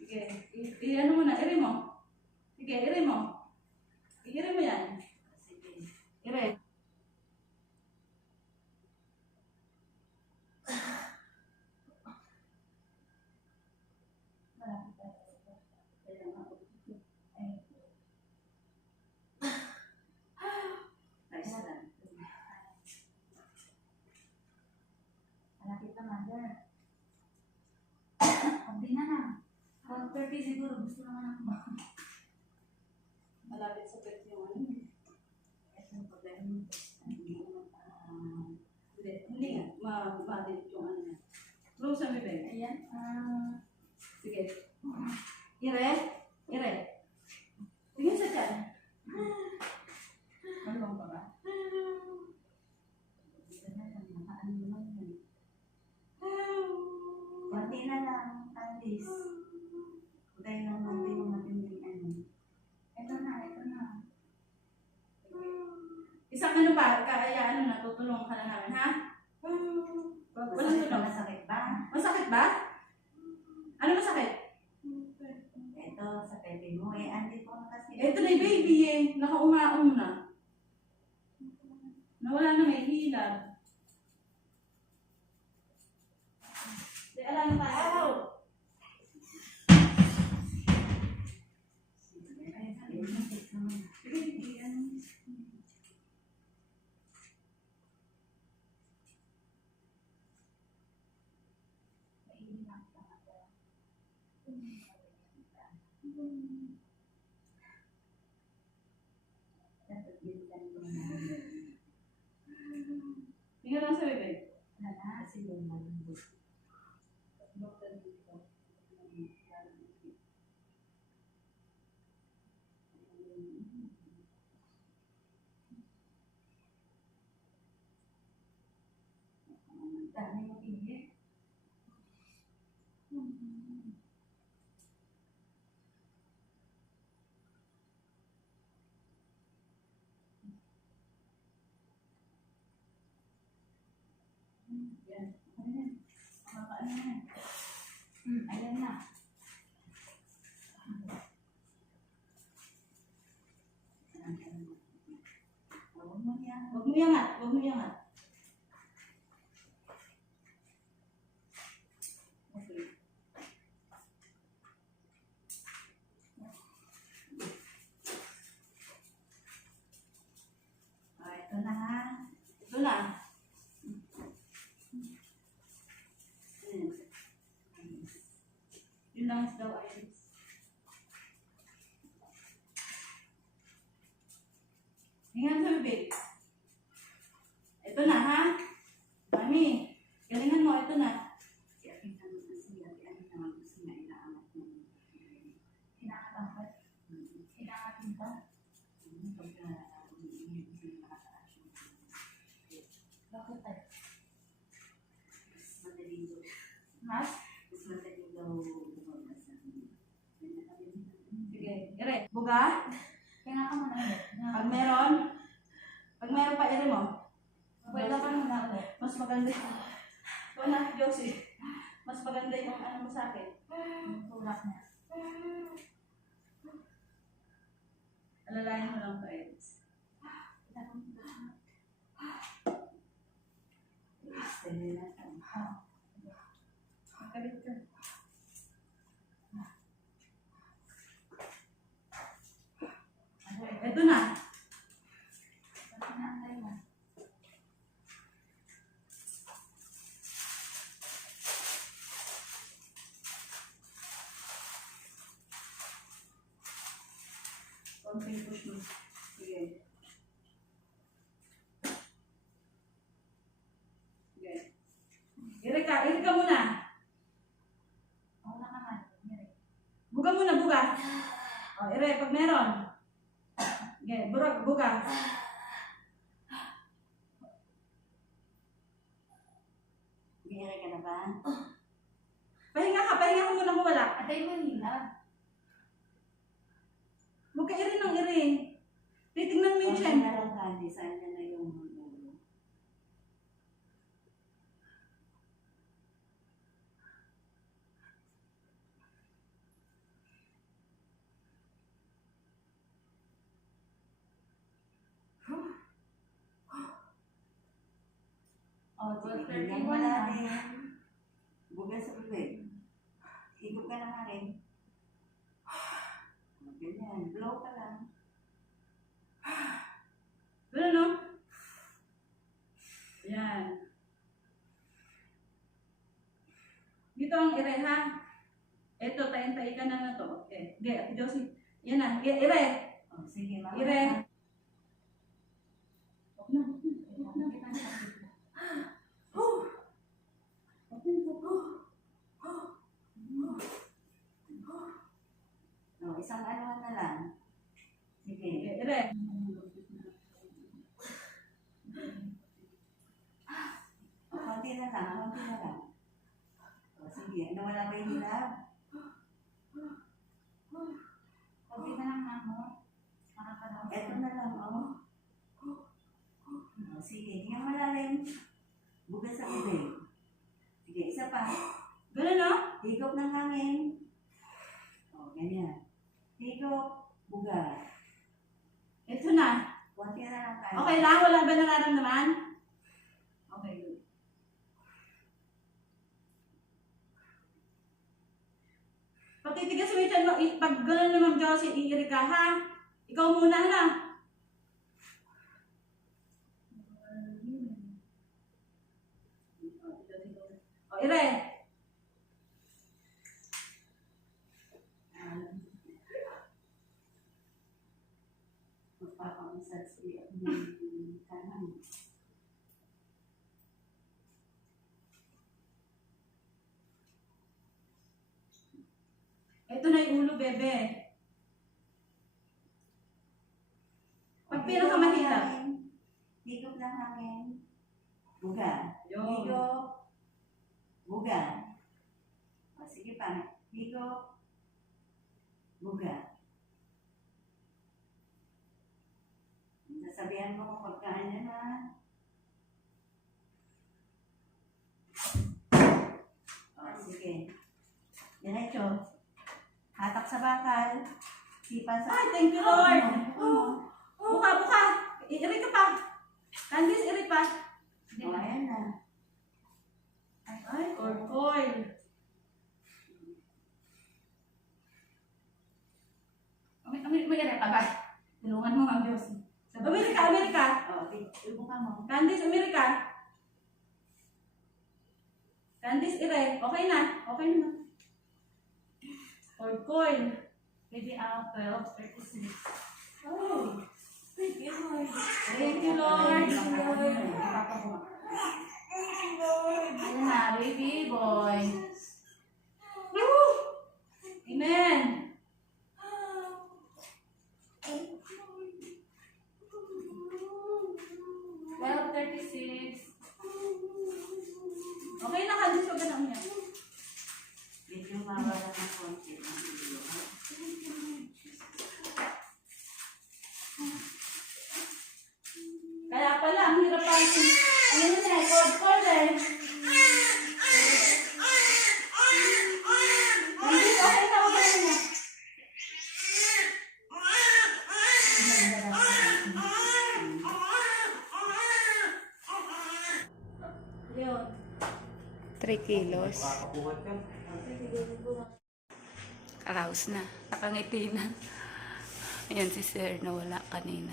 Sige, i-ano mo na, ire mo. Sige, ire mo. I-ire mo yan. Sige, ire. Malapit na, mother. Pagdi na na. 1:30 siguro. Gusto naman ako. Malapit sa pet yung ano. Ito yung problema. Hindi nga, ma-delete yung ano niya. Close ang bibig. Ayan. Sige. Ire. Ire. Tingin sa tiyan. Malong pa ba? Pati na lang, Alice. Tayo lang natin yung matinding ano. Ito na, ito na. Isang ano pa, kaya ano na, tutulungan ka na namin, ha? Walang tulong. Masakit ba? Masakit ba? Ano masakit? Ito, sa pwede mo. Andi po na kasi. Ito na yung baby eh. Nakaungaong na. Nawala na may hilab. Di alam tayo. Tingnan lang sa bibig. Dami yung tingin. Yan. Ayan. Makakaano na. Ayan na. Huwag mo yan. Huwag mo yangat. Huwag mo yangat. Okay. Ito na ha. Ito na. Yun lang daw ay. Hingan sa bibig. Ito na ha. Mami, galingan mo. Ito na. Kinakatampat. Kinakatimpa. Bakit tayo? Mas? Sige. Ire. Buga. Kaya ka muna ulit. Pag meron pa, ire mo. Wala ka muna ulit. Mas maganda yung, ito na, Josie. Mas maganda yung ano mo sa akin. Tulak niya. Alalayan mo lang pa eh. Magkalit ka. Ito na. Konting push mo. Sige. Sige. Ire ka muna. Wala ka man. Buga muna, buga. O, ire, pag meron. Sige, buga. Bihira ka na ba? Pahinga ka muna kung wala. Atay mo nila. Huwag ka ire ng ire. Titignan mo yung Kung chan. meron candy, saan niya na yung ulo? Oh, Higyan 12:31 mo na. natin. Bugas sa bibig. Higop ka ng hangin. Ganyan. Blow ka lang. Ganun, no? Yan. Dito ang ire, ha? Ito, tayin-tayin ka na to. Okay. Okay, Ate Josie. Yan na. Ire. Oh, sige, mama. Ire. Okay na. Oh, isang anuhan na lang. Sige. Okay, ire. O, konti na lang. Konti na lang. O, sige. Nawala ba yung hilab? Konti na lang, mamo. Nakakalaw. Eto na lang, oh. O, sige. Tingnan malalim. Bugas sa bibig. Sige, isa pa. Ganun, no? Higop ng hangin. O, ganyan. Higop. Bugas. Ito na. Konti na lang tayo. Okay lang? Wala ba nararamdaman? Okay, good. Pag titigas mo yung tiyan mo, pag gano'n na Ma'am Josie, iiri ka, ha? Ikaw muna, ha? O, ire. Magpapakansad si kanan. Ito na yung ulo, bebe. Pag pinakamahirap. Higop ng hangin. Buga. Yun. Higop. Buga. O, sige pa. Higop. Buga. Sasabihan mo kung pagkaan yan, ha? O, sige. Diretso. Hatak sa bakal. Sipa sa... Ay, thank you, Lord. Oh, Buka, buka. Iri ka pa. Candice, iri pa. oh, ayan na. Ay, coil. May ka ba? Tulungan mo, Ma'am Josie. Amerika, Amerika. O, ibuka mo. Candice, Amerika. Candice, ire. Okay na. Okay na. Coil. Maybe 12:36. Oh. Thank you, Lord. Thank you, Lord. Ayan na, baby boy. Woo! Amen. Okay na, Candice. Huwag ka na umiyak. Medyo mawala ng konti. Kaya pala, ang hirap pa. Ano yun eh? Cold eh. Candice, okay na. Huwag ka na umiyak. Leon. 3 kilos. Karaos na. Nakangiti na. Ayan si sir na wala kanina.